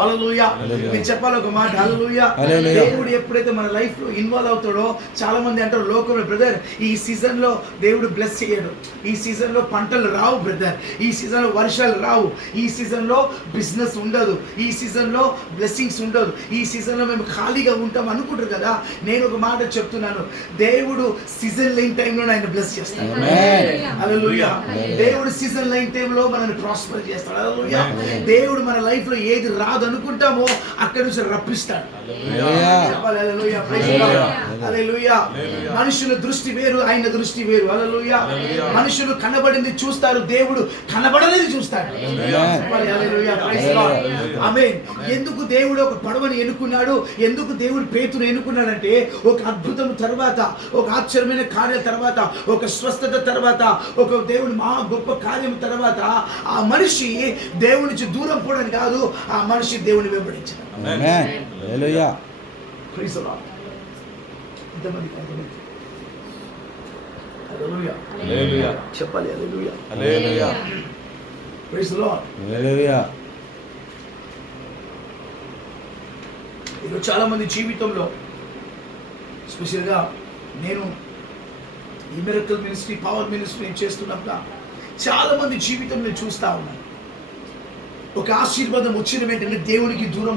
హల్లెలూయా. నేను చెప్పాలి ఒక మాట, హల్లెలూయా. దేవుడు ఎప్పుడైతే మన లైఫ్ లో ఇన్వాల్వ్ అవుతాడో, చాలా మంది అంటారు లోకంలో, బ్రదర్ ఈ సీజన్ లో దేవుడు బ్లెస్ చేయడు, ఈ సీజన్ లో పంటలు రావు బ్రదర్, ఈ సీజన్ లో వర్షాలు రావు, ఈ సీజన్ లో బిజినెస్ ఉండదు, ఈ సీజన్ లో బ్లెస్సింగ్స్ ఉండదు, ఈ సీజన్ లో మేము ఖాళీగా ఉంటాం అనుకుంటారు కదా. నేను ఒక మాట చెప్తున్నాను, దేవుడు సీజన్ లైన్ టైంలో ఆయన బ్లెస్ చేస్తాడు. హల్లెలూయా. దేవుడు సీజన్ లైన్ టైంలో మనల్ని ప్రాస్పర్ చేస్తాడు. హల్లెలూయా. దేవుడు మన లైఫ్ లో ఏది రాదు అనుకుంటామో అక్కడి నుంచి రప్పిస్తాడు. మనుషుల దృష్టి వేరు, ఆయన దృష్టి వేరు. హల్లెలూయా. మనుషులు కనబడింది చూస్తారు, దేవుడు కనబడలేదు చూస్తాడు. ఆమేన్. ఎందుకు దేవుడు ఒక పడవని ఎన్నుకున్నాడు, ఎందుకు దేవుడు పేతురు ఎన్నుకున్నాడంటే, ఒక అద్భుతం తర్వాత, ఒక ఆశ్చర్యమైన కార్యం తర్వాత, ఒక స్వస్థత తర్వాత, ఒక దేవుని మా గొప్ప కార్యం తర్వాత ఆ మనిషి దేవుడి నుంచి దూరం పోవడానికి కాదు, ఆ మనిషి దేవుని వెంబడించాడు. చెప్పాలి hallelujah. Praise the lord. Hallelujah. ఈరోజు చాలా మంది జీవితంలో, స్పెషల్గా నేను ఈ మిరకల్ మినిస్ట్రీ, పవర్ మినిస్ట్రీ చేస్తున్నప్పుడు చాలా మంది జీవితంలో చూస్తా ఉన్నాను, ఒక ఆశీర్వాదం వచ్చిన వెంటనే దేవునికి దూరం